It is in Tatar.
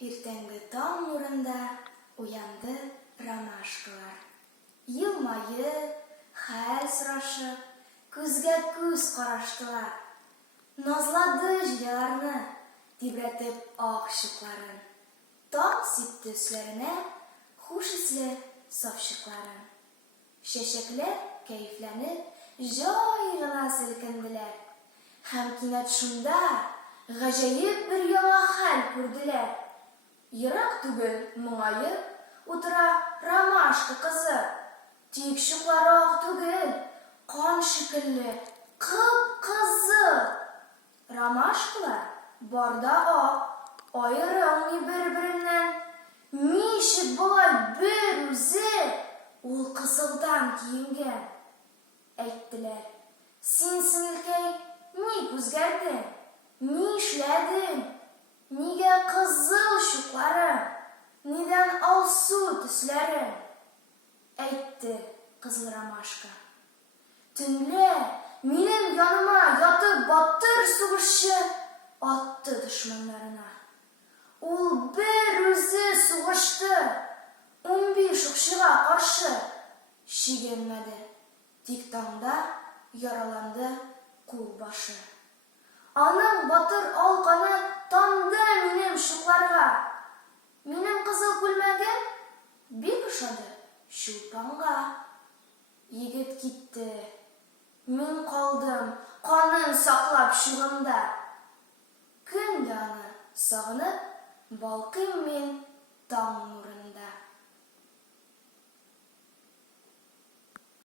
Иртәнге таң нурында уянды ромашкалар. Елмайып, хәл сорашып, күзгә күз караштылар. Назлады җиләрне, тибрәтеп ак чукларын. Таң сипте өсләренә хуш исле сафчыкларын. Чәчәкләр кәефләнеп, җай гына селкенделәр. Һәм кинәт шунда гаҗәеп бер яңа хәл күрделәр. Ерак түгел моңаеп утыра ромашка кызы. Тик чуклары ак түгел, кан шикелле, кып-кызыл. Ромашкалар бар да ак, аерылмый бер-береннән. Ничек болай бер үзе ул кызылдан киенгән? Әйттеләр: син, сеңелкәй, ник үзгәрдең? Ни эшләдең? Нигә кызыл чукларың? Нидән алсу төсләрең? Әйтте кызыл ромашка: төнлә минем яныма ятып батыр сугышчы атты дошманнарына. Ул бер үзе сугышты 15 укчыга каршы. Чигенмәде, тик таңда яраланды кулбашы. Аның батыр алканы тамды минем чукларга. Минем кызыл күлмәгем бик ошады чулпанга. Егет китте, мин калдым канын саклап чугымда. Көн дә аны сагынып, балкыйм мин таң нурында.